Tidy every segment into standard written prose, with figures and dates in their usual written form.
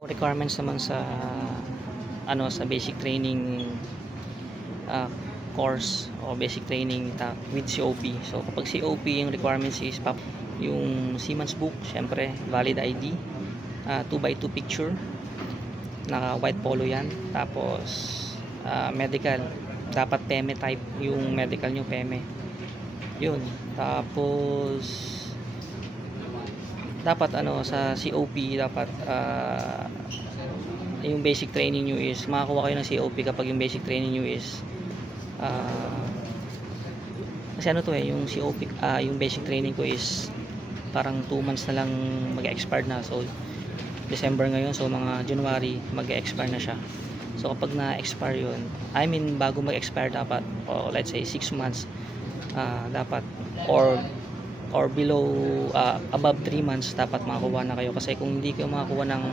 Requirements naman sa sa basic training course o basic training with COP. So kapag COP, yung requirements is yung Seaman's Book, syempre valid ID, 2x2 picture, naka white polo yan. Tapos medical, dapat PEME type yung medical nyo, PEME yun. Tapos dapat sa COP dapat yung basic training nyo is makakuha kayo ng COP kapag yung basic training nyo is kasi yung COP, yung basic training ko is parang 2 months na lang mag-expire na. So December ngayon, so mga January mag-expire na siya. So kapag na-expire yun, bago mag-expire dapat, let's say 6 months, dapat or below above 3 months dapat makakuha na kayo. Kasi kung hindi kayo makakuha ng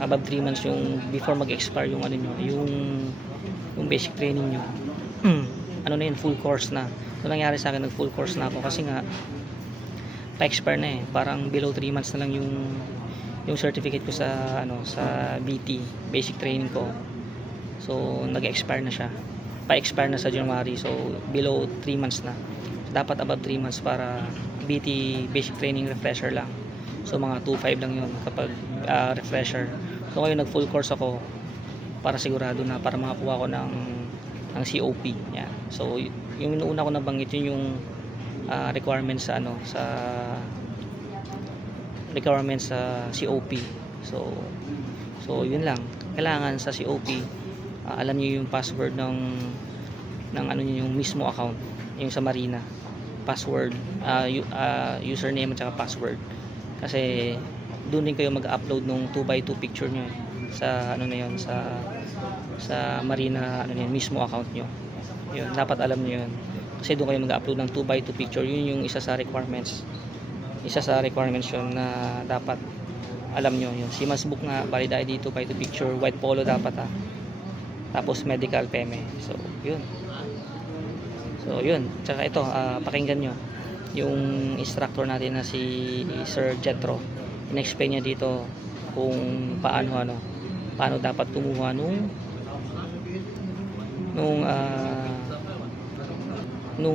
above 3 months yung before mag-expire yung yung basic training nyo, na yun, full course na. So nangyari sa akin, nag full course na ako kasi nga pa-expire na parang below 3 months na lang yung certificate ko sa sa BT basic training ko. So nag-expire na siya, pa-expire na sa January, so below 3 months na. Dapat above 3 months para BT basic training refresher lang. So mga 2.5 lang yun kapag refresher. So ngayon nag full course ako para sigurado na, para makakuha ko ng COP. Yan. So yung una ko nabanggit yung requirements sa requirements sa COP. So yun lang. Kailangan sa COP alam niyo yung password ng yung mismo account, yung sa Marina. Password, username at saka password. Kasi doon din kayo mag-upload nung 2x2 picture nyo sa sa Marina mismo account nyo. Yun, dapat alam nyo yun. Kasi doon kayo mag-upload ng 2x2 picture. Yun yung isa sa requirements. Isa sa requirements yun na dapat alam nyo. Yung Seaman's Book nga, valid ID, 2x2 picture, white polo dapat tapos medical, PEME. So yun. Tsaka ito, pakinggan nyo yung instructor natin na si Sir Jetro. In-explain niya dito kung paano dapat kumuha nung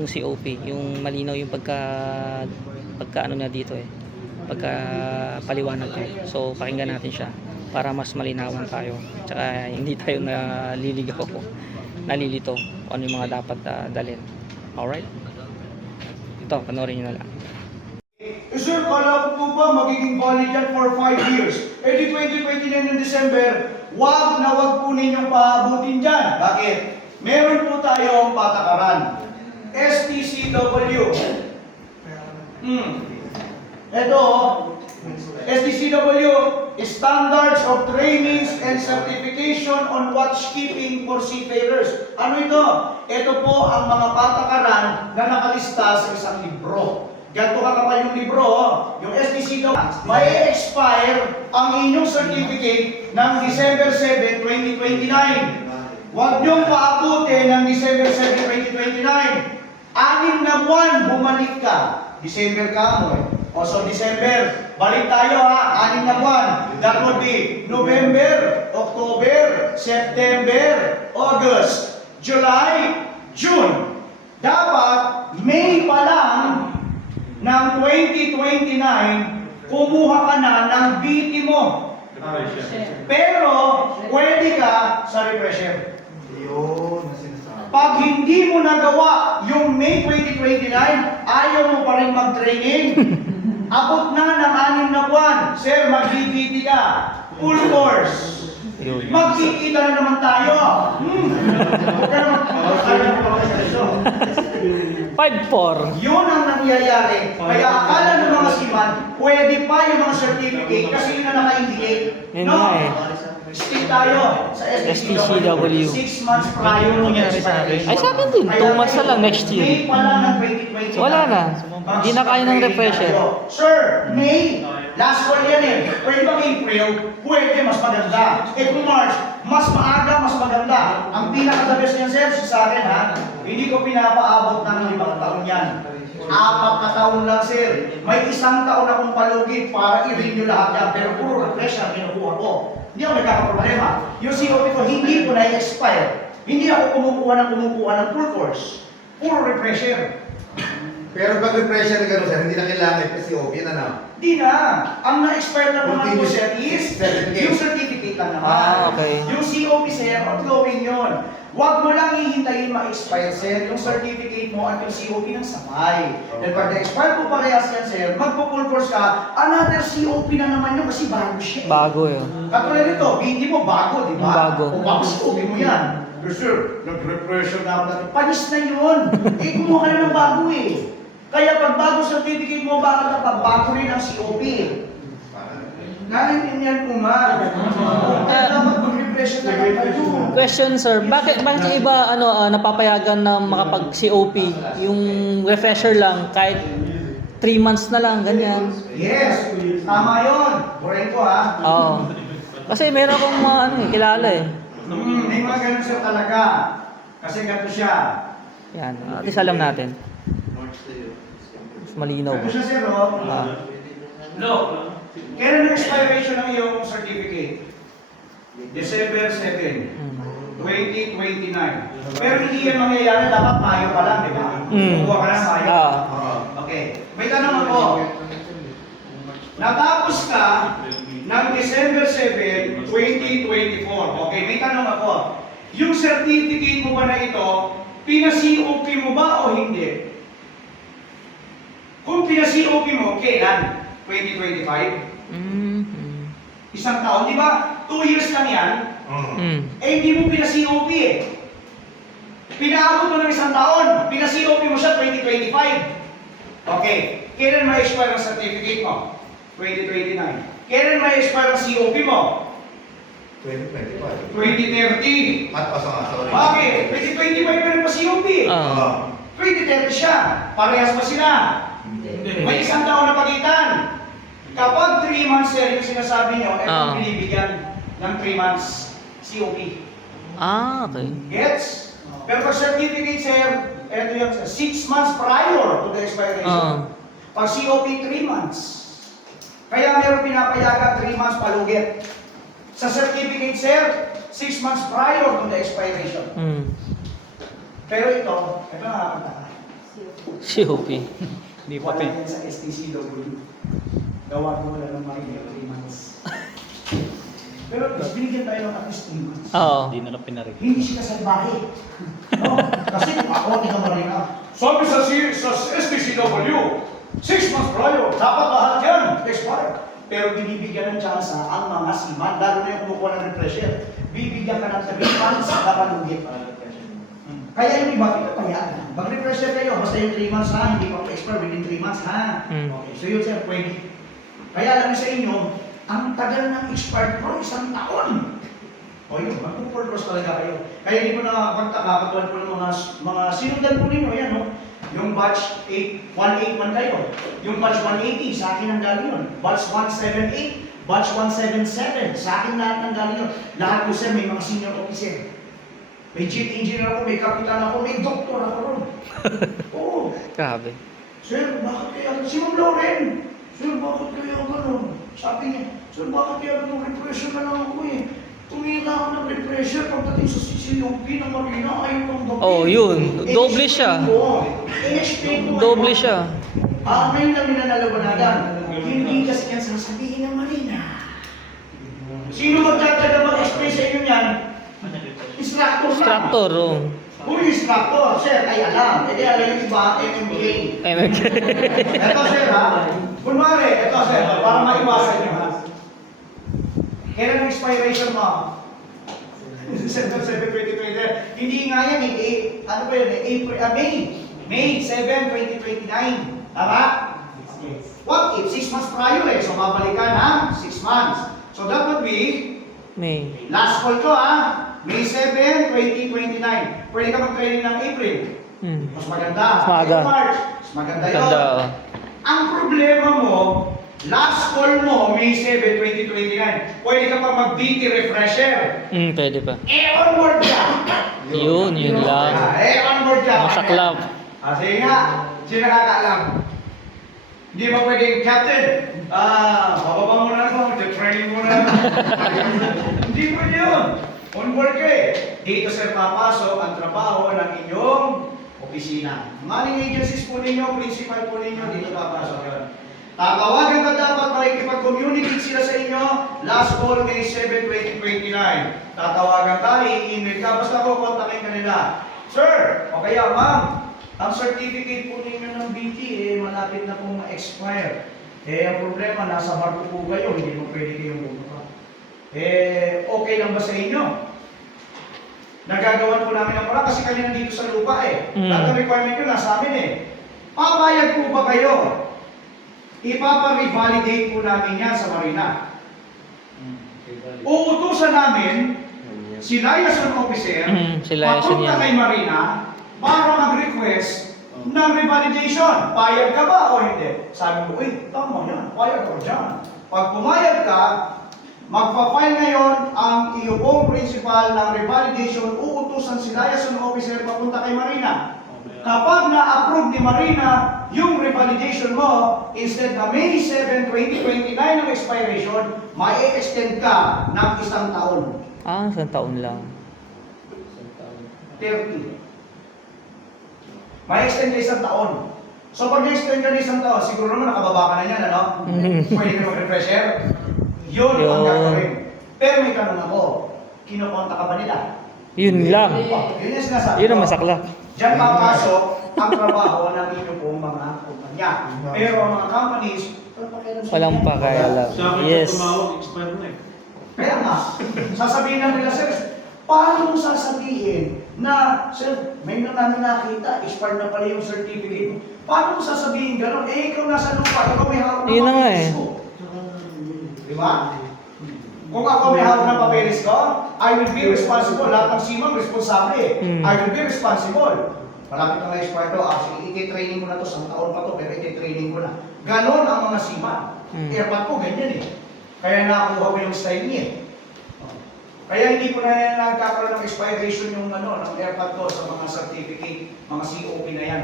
COP, yung malinaw yung pagka na dito pagka paliwanag ko. So pakinggan natin siya para mas malinawan tayo, tsaka hindi tayo nalilito ano yung mga dapat dalhin. Alright, ito, panoorin nyo na lang. Sir, kala ko po ba magiging valid yan for 5 years? Di 2029 ng December, wag po ninyong paabutin dyan. Bakit? Meron po tayong patakaran. STCW. Ito, STCW, Standards of Trainings and Certification on Watchkeeping for Seafarers. Ano ito? Ito po ang mga patakaran na nakalista sa isang libro. Ganito kakapal yung libro, yung STCW. May expire ang inyong certificate ng December 7, 2029. Huwag niyong paabutin ng December 7, 2029. 6 na buwan, bumalik ka. December ka mo so December, balik tayo 6 na buwan. That would be November, October, September, August, July, June. Dapat May pa lang ng 2029, kumuha ka na ng BT mo. Pero pwede ka sa refresher. Pag hindi mo nagawa yung May 2029, ayaw mo pa rin mag-training. Abot na ng 6 na buwan. Sir, mag-BT ka. Full course. Magkikita na naman tayo. Huwag ka naman. 5-4. Yun ang nangyayari. Kaya akala ng mga seaman, pwede pa yung mga certificate kasi yun ang naka-indicate. No? Stick tayo sa STCW. 6 months prior to expiration. Ay, sa akin din, 2 months na lang next year. May pa lang ng 2020. Wala na. Hindi na kaya ng refresher. Sir, May, last one yan Pwede bang April? Pwede, mas maganda. Kung March, mas maaga, mas maganda. Ang pinaka-the best niyan, sir, sa akin hindi ko pinapaabot ng 5 taon yan. 4 na taon lang, sir. May 1 taon akong palugit para i-renew lahat yan. Pero puro refresh na kinukuha ko. Hindi ako nagkakaproblema. Yung COP ko, hindi ko na-expire. Hindi ako kumukuha ng full course. Puro refresher. Pero pag refresher na gano'n, sir, hindi na kailangan FSCOP na na. Di na. Ang na-expire na naman po, sir, is Certificate. yung certificate lang naman. Ah, okay. Yung COP, sir, ongoing yun. Huwag mo lang hihintayin ma-expire, sir, yung certificate mo at yung COP ng sabay. Then pag na-expire po parehas yan, sir, magpo-full course ka, another COP na naman yun kasi bago siya. Bago yun. Katulad nito, hindi mo bago, di ba? Bago. O bago COP mo yan. Pero sir, nag-refresher na ako natin. Panis na yun. Kumuha ka na ng bago eh. Kaya pag bago certificate mo, baka kapag bago rin ang COP. Naintindihan ko ma. Kaya dapat mag-refresher na kayo. Question sir, bakit yung iba napapayagan na makapag COP yung refresher lang kahit 3 months na lang ganyan? Yes, tama yun. Buray ko ha. Oo. Kasi meron akong mga kilala eh. May mga ganun sir talaga. Kasi ganito siya. Yan, at least alam natin. Mas malinaw Ganito ba? siya sir, oh. No. Kailan ang expiration ng iyong certificate? December 2, Mm. 2029. Pero hindi yan mangyayari, dapat Mayo pa lang, di ba? Kukuha ka na Mayo. Okay. May tanong ako. Natapos ka ng December 7, 2024. Okay, may tanong ako. Yung certificate mo ba na ito, pina-COP mo ba o hindi? Kung pina-COP mo, kailan? 2025? Mm. 1 taon, di ba? 2 years lang yan. Mm. Eh, hindi mo pina-COP eh. Pinaabot mo ng 1 taon. Pina-COP mo siya 2025. Okay. Kailan ma-expire ang certificate mo? 2029. Kailan ma-expire ang COP mo? 2025. 2030. Sorry. Okay. 2025 pa rin pa COP eh. Ah. 2030 siya. Parehas pa sila. May 1 taon na pagitan. Kapag 3 months sir yung sinasabi nyo, Ah. binibigyan ng 3 months COP. Ah, okay. Gets? Pero pag certificate sir, eto yung 6 months prior to the expiration. Ah. Pag COP, 3 months. Kaya meron pinapayagan 3 months palugit. Sa certificate sir, 6 months prior to the expiration. Mm. Pero ito nakakataka. COP. Hindi pa Wala yan sa STCW. Gawa ko wala ng mga 3 months. Pero binigyan tayo ng at least 3 months. Oo. Hindi na lang pinarig. Hindi sila salbahe. No? Kasi kung ako, hindi ka marina. Sabi sa STCW, 6 months prior, dapat lahat yan, expire. Pero binibigyan ng tsansa ang mga seaman, lalo na yung kumukuha ng refresher. Bibigyan ka ng 3 months na palugit. Kaya yung iba, pinapayagan. Mag-refresher kayo, basta yung 3 months ha, hindi pa expire within 3 months ha. Mm. Okay, so yun sir, pwede. Kaya lang sa inyo, ang tagal ng expired pro, 1 taon. O yun, mag-full course talaga kayo. Kaya hindi mo nakakapagtaka, katulad po ng mga sinundan po ninyo, yan no? Yung batch 181 kayo. Yung batch 180, sa akin ang galing yun. Batch 178, batch 177, sa akin lahat ng galing yun. Lahat po sir, may mga senior officer. May chief engineer ako, may kapitan ako, may doktor ako ron. Oo. Grabe. Sir, bakit kaya? Si Ma'am Lauren. Sir, bakit kaya gano'n? Sabi niya, sir, bakit kaya gano'n? Repressure na lang ako eh. Tumira ako ng repressure pagdating sa CCUP ng Marina, ayaw ng gabi. Oh, yun. Doble siya. In-explain ko. Doble siya. Ngayon lang ninanalabanagan. Hindi kasi yan sasabihin ng Marina. Sino magtataga mag-explain sa inyo yan? Instructor lang. Instructor, oh. Kung yung instructor, sir, ay alam. Hindi alam yung iba, MMK. Ito sir ha, kunwari, ito sir, para maiwasan nyo ha. Kailan ang expiration mo? December 7, 2020. Hindi nga yan eh, ano pa yun eh, May 7, 2029. Tama? What if 6 months prior eh, so babalikan ha, 6 months. So that would be, May. last call ko ha, May 7, 2029. Pwede ka mag-training ng April. Mm. Mas maganda. Mas maaga. March. Mas maganda yun. Ganda, oh. Ang problema mo, last call mo, May 7, 2029. Pwede ka pa mag-DT refresher. Pwede pa. Onward ka. Yun lang. Onward ka. Masaklap. Sige nga. Sino nakakaalam? Hindi ba pwedeng, Captain, bababa mo na ako, training mo na. Hindi pwede yun. On board ka eh. Dito sir papasok ang trabaho ng inyong opisina. Maling agencies po ninyo, principal po ninyo, dito papasok yun. Tatawagan ka dapat makikipag-communicate sila sa inyo. Last call May 7, 2029. Tatawagan ka, i-email ka, basta ko kontakin ka nila. Sir, o kaya ma'am, ang certificate po ninyo ng BT, malapit na pong ma-expire. Ang problema, nasa barko po kayo, hindi mo pwede kayong bumaba. Okay lang ba sa inyo? Nagagawan po namin ang parang kasi kami nandito sa lupa Lahat ng requirement nyo nasa amin Papayag po ba kayo? Ipapa-revalidate po namin yan sa Marina. Uutusan namin si liaison officer Si liaison papunta yan. kay Marina para mag-request ng revalidation. Payag ka ba o hindi? Sabi mo, uy, tama yan. Payag ako dyan. Pag pumayag ka, magpa-file ngayon ang iyo pong principal ng revalidation, uutusan si liaison officer papunta kay Marina. Kapag na-approve ni Marina yung revalidation mo, instead na May 7, 2029 ang expiration, may extend ka ng 1 taon. Isang taon lang. 30. May extend ka 1 taon. So pag na-extend ka ng 1 taon, siguro naman nakababa ka na yan, ano? Pwede ka mag-refresher. Yun ang Yun. gagawin. Pero may tanong ako, kinukonta ka ba nila? Yun lang. Yun yung sinasabi Yun ang ko. masakla. Diyan papasok ang trabaho ng inyong pong mga kumpanya. Pero ang mga companies, Walang pakialam. Yes. Kaya nga, sasabihin lang nila, sir, paano mo sasabihin na, sir, may na namin nakita, expired na pala yung certificate mo. Paano mo sasabihin gano'n? Ikaw nasa lupa, ikaw may hawak ng Yun na nga papeles ko. Di ba? Kung ako may hawak ng papeles ko, I will be responsible. Lahat ng simang responsable I will be responsible. Malapit na na-expire to, actually, iti-training ko na to, 1 taon pa to, pero iti-training ko na. Ganon ang mga sima. Airpot ko, ganyan Kaya nakuha ko yung style niya Kaya hindi ko na nagkakaroon ng expiration yung ng airpot ko sa mga certificate, mga COP na yan.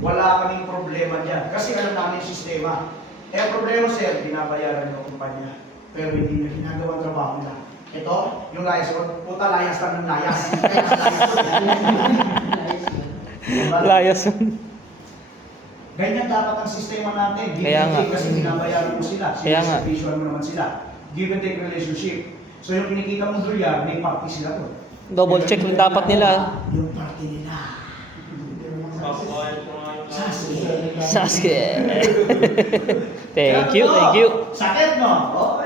Wala kaming problema dyan. Kasi alam namin yung sistema. Ang problema sir, binabayaran ng kumpanya. Pero hindi na ginagawa ang trabaho nila. Ito, yung liaison, puta layas lang ng layas. Layas. Ganyan dapat ang sistema natin. Give Kaya and nga. take kasi binabayaran mo sila. Kaya nga. Sinusupport mo naman sila. Give and take relationship. So yung kinikita mong dolyar, may party sila to. Double check lang dapat nila. Yung party nila. Sasuke. Sasuke. Thank you, thank you. Sakit no? Oh,